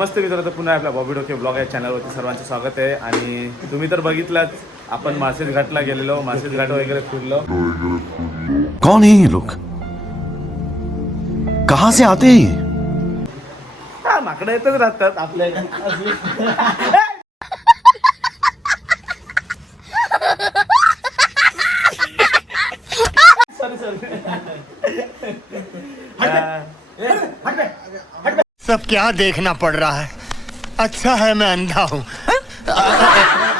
नमस्ते मित्र तर पुन्हा आपल्या बॉबी डोके ब्लॉग या चॅनलवरती सर्वांचं स्वागत आहे. आणि तुम्ही तर बघितलाच आपण मासेज घाटला गेलेलो मासेज घाट वगैरे फिरलो. कौन है ये लोग? कहां से आते हा, माकडं येतच राहतात आपल्या सॉरी सॉरी सब क्या देखना पड़ रहा है? अच्छा है मैं अंधा हूँ।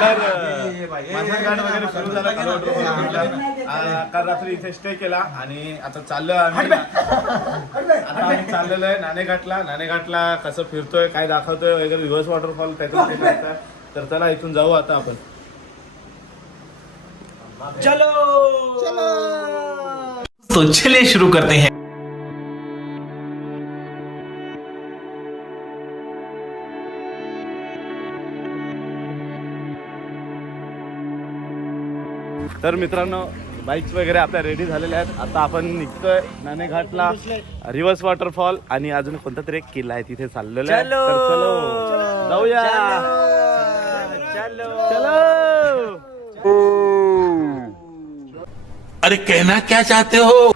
तर मासेज घाट वगैरे सुरू झाला काल रात्री इथे स्टे केला आणि आता चाललो आम्ही आता आम्ही चाललेलो आहे नाणेघाटला नाणेघाटला कसं फिरतोय काय दाखवतोय वगैरे रिव्हर्स वॉटरफॉल त्याच्यात. तर चला। इथून जाऊ आता आपण तो चलिए शुरू करते हैं। तर मित्रांनो बाईक्स वगैरे आपल्या रेडी झालेल्या आहेत. आता आपण निघतोय नाणेघाटला रिव्हर्स वॉटरफॉल आणि अजून कोणता तरी एक किल्ला आहे तिथे चाललेलो आहे. तर चलो! जाऊया! चलो! अरे कहना क्या चाहते हो?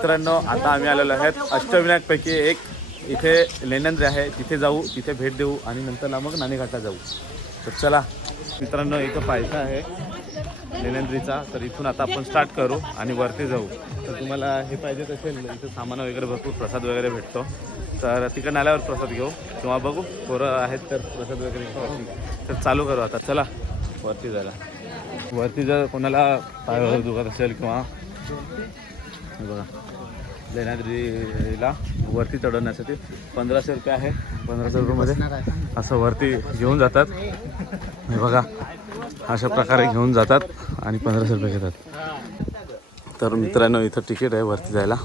मित्रांनो आता आम्ही आलेलो आहेत अष्टविनायकपैकी एक. इथे लेण्यांद्रे आहे तिथे जाऊ तिथे भेट देऊ आणि नंतरला मग नाणेघाटला जाऊ. तर चला मित्रांनो इथं पायथा आहे लेण्यांद्रीचा तर इथून आता आपण स्टार्ट करू आणि वरती जाऊ. तर तुम्हाला हे पाहिजे असेल इथं सामान वगैरे भरपूर प्रसाद वगैरे भेटतो. तर तिकडं आल्यावर प्रसाद घेऊ. किंवा बघू पोरं आहेत तर प्रसाद वगैरे तर चालू करू आता. चला वरती जायला. वरती जर कोणाला पाय वगैरे दुखत असेल किंवा बघा. लेण्याद्रीला वरती चढवण्यासाठी पंधराशे रुपये आहे. पंधराशे रुपयामध्ये असं वरती घेऊन जातात. हे बघा अशा प्रकारे घेऊन जातात आणि पंधराशे रुपये घेतात. तर मित्रांनो इथं तिकीट आहे वरती जायला.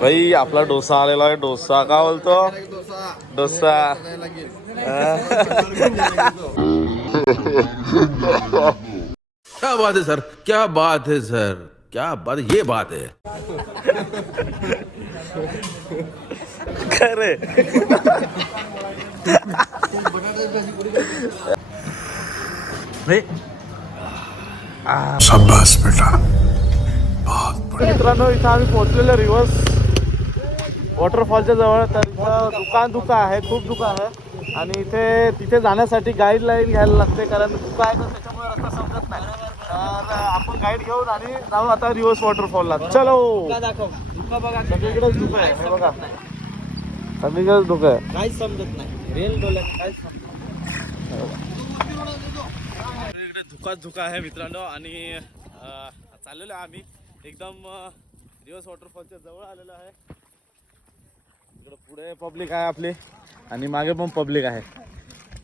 भाई आपला डोसा आलेला आहे. डोसा का बोलतो? डोसा. क्या बात है सर? क्या बात है सर? क्या बात ये बात है। खरे. शाबाश बेटा। मित्रांनो इथं आम्ही पोहोचलेलो रिव्हर्स वॉटरफॉलच्या जवळ. तर इथं दुकान दुका आहे खूप दुका आहे. आणि इथे तिथे जाण्यासाठी गाईडलाईन घ्यायला लागते कारण दुका आहे तर त्याच्यामुळे रस्ता समजत नाही. तर आपण गाईड घेऊन आणि जाऊ आता रिव्हर्स वॉटरफॉलला चलो! सगळीकडेच दुका आहे हे बघा. गरज धोका आहे. काहीच समजत नाही. रेल डोल्यात काहीच समजत इकडे धुका धुका आहे मित्रांनो आणि चाललेलो आहे आम्ही. एकदम रिव्हर्स वॉटरफॉलच्या जवळ आलेलं आहे. इकडं पुढे पब्लिक आहे आपली आणि मागे पण पब्लिक आहे.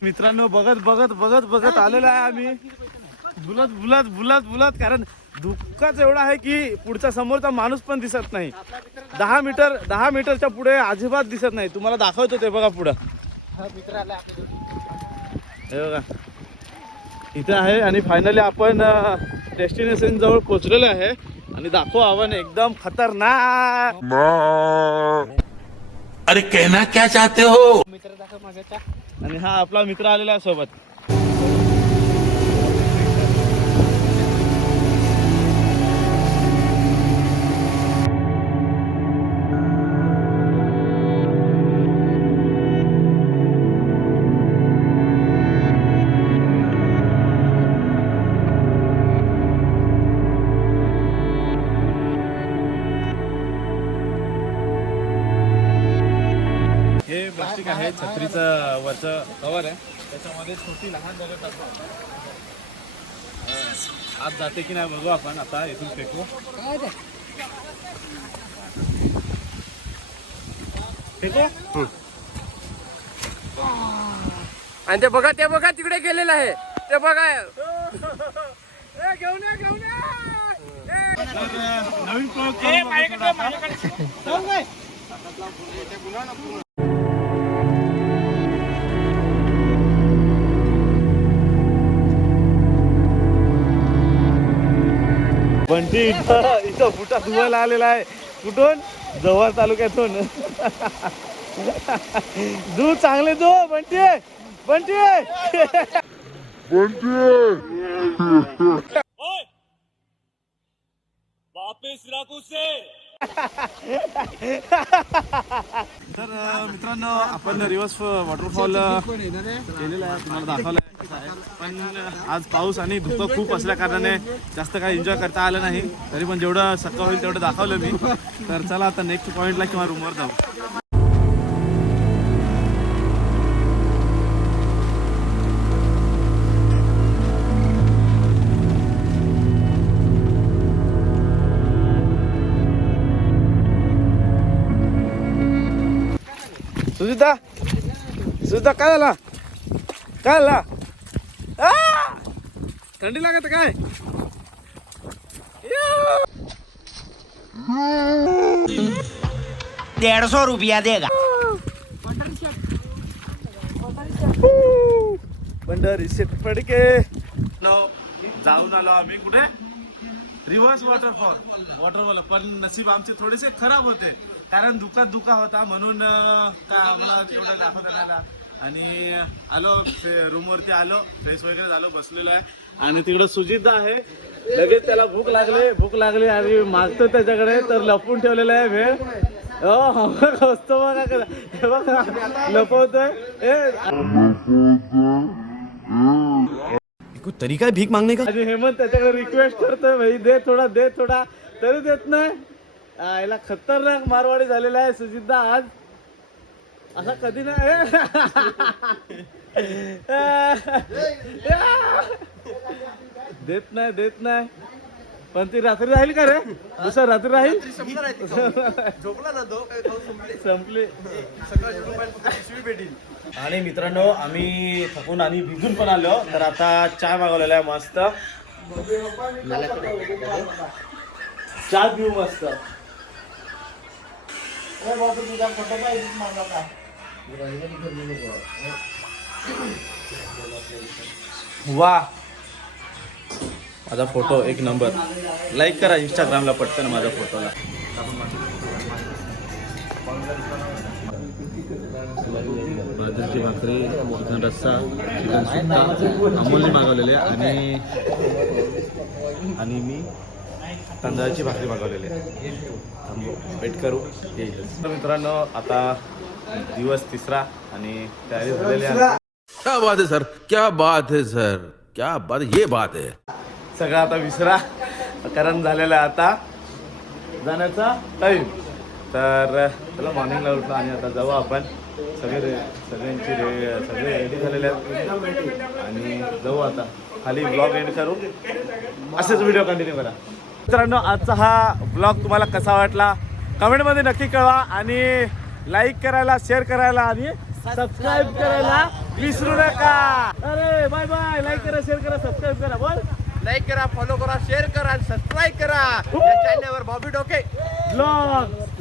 मित्रांनो बघत बघत बघत बघत आलेलो आहे आम्ही. बुलत बुलत बुलत बुलत कारण दुःखच एवढा आहे की पुढचा समोरचा माणूस पण दिसत नाही. दहा मीटर दहा मीटरच्या पुढे अजिबात दिसत नाही. तुम्हाला दाखवतो ते बघा पुढं. हे बघा. इथे आहे आणि फायनली आपण डेस्टिनेशन जवळ पोचलेलो आहे. आणि दाखव आव्हान एकदम खतरनाक. अरे कहना क्या चाहते हो? आणि हा आपला मित्र आलेला आहे सोबत. प्लास्टिक आहे छत्रीचं वरचं कवर आहे. त्याच्यामध्ये छोटी लहान दगड टाकतो आत जाते की नाही बघू आपण आता इथून फेकू. फेकू? आणि ते बघा ते बघा तिकडे गेलेलं आहे. ते बघा. तर अं, नवीन बंटी. इथं इथं फुटा धुवायला आलेला आहे. कुठून? जवळ तालुक्यातून. धू चांगले धू बंटी. बंटी. तर अ, मित्रांनो आपण रिव्हर्स वॉटरफॉल केलेला आहे. तुम्हाला दाखवलं. पण आज पाऊस आणि धुकं खूप असल्या कारणाने जास्त काही एन्जॉय करता आलं नाही. तरी पण जेवढं सकाळ होईल तेवढं दाखवलं मी. तर चला आता नेक्स्ट पॉईंटला किंवा रूमवर जाऊ. सुजिता सुजिता काय झाला? काय झाला? थंडी लागत काय? डेढ़ सौ रुपया देगा. पंढरी शेट पडके. जाऊन आलो आम्ही कुठे? रिव्हर्स वॉटरफॉल वॉटरफॉल पण नशीब आमचे थोडेसे खराब होते. कारण दुकात दुका होता म्हणून का आम्हाला एवढं दाखवता आणि आलो रूमवरती आलो फ्रेश वगैरे झालो बसलेलो आहे. आणि तिकडं सुजिता आहे. लगेच त्याला भूक लागले भूक लागली आणि मागतो त्याच्याकडे तर लपून ठेवलेला आहे भेळ हो असतो बघा. हे बघा लपवतोय. ए तरीका है भीख मांगने का? आणि हेमंत त्याच्याकडे रिक्वेस्ट करतोय भाई दे थोडा दे थोडा. तरी देत नाही. याला खतरनाक मारवाडी झालेला आहे सुजिता आज. असा कधी नाही. देत नाही देत नाही. पण ती रात्री राहील का रे? दुसरा रात्री राहील? संपली. आणि मित्रांनो आम्ही थकून आणि भिजून पण आलो तर आता चहा मागवलेला आहे मस्त. चहा पिऊ मस्त. वा. माझा फोटो एक नंबर लाईक करा इंस्टाग्रामला पटकन माझ्या फोटोला बाजरीची भाकरी चिकन रस्सा चिकन सुक्का अमोलने मागवलेले आणि आणि मी तांदळाची भाकरी मागवलेली आहे. थांबू वेट करू. येईल तर मित्रांनो आता दिवस तिसरा आणि तयारी झालेली आहे. क्या बात है सर क्या बात है सर क्या बात ये बात है. सगळं आता विसरा. कारण झालेला आहे आता जाण्याचा टाईम तर चला मॉर्निंगला उठलो आणि आता जाऊ आपण. सगळे रे सगळ्यांची रे सगळे रेडी झालेले आहेत. आणि जाऊ आता. खाली ब्लॉग एंड करू. असेच व्हिडिओ कंटिन्यू करा. मित्रांनो आजचा हा ब्लॉग तुम्हाला कसा वाटला? कमेंटमध्ये नक्की कळवा आणि लाईक करायला शेअर करायला आणि सबस्क्राईब करायला विसरू नका. अरे बाय बाय लाईक करा शेअर करा सबस्क्राईब करा बोल. लाईक करा फॉलो करा शेअर करा सबस्क्राईब करा. चॅनलवर बॉबी डोके ब्लॉग